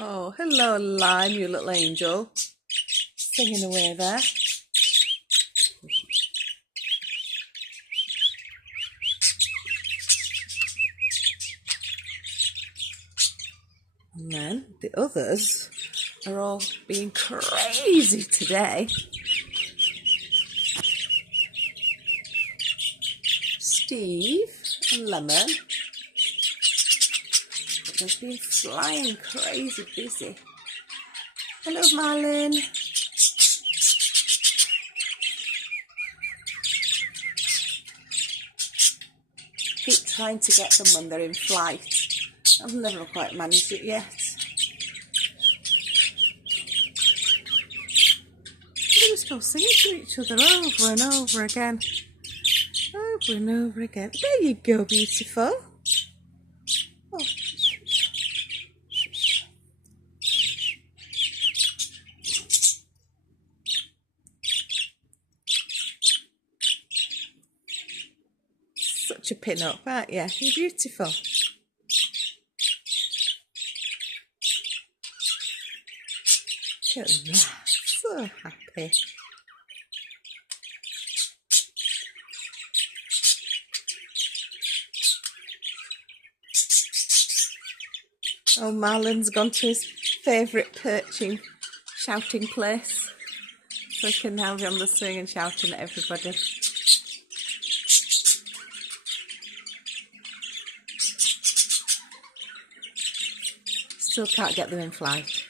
Oh, hello, Lime, you little angel. Singing away there. And then the others are all being crazy today. Steve and Lemon. They've been flying crazy busy. Hello, Marlin. Keep trying to get them when they're in flight. I've never quite managed it yet. They just go singing to each other over and over again. Over and over again. There you go, beautiful. Oh. Such a pin-up, aren't you? You're beautiful. Look at that. So happy. Oh, Marlon's gone to his favourite perching, shouting place. So he can now be on the swing and shouting at everybody. Still can't get them in flight.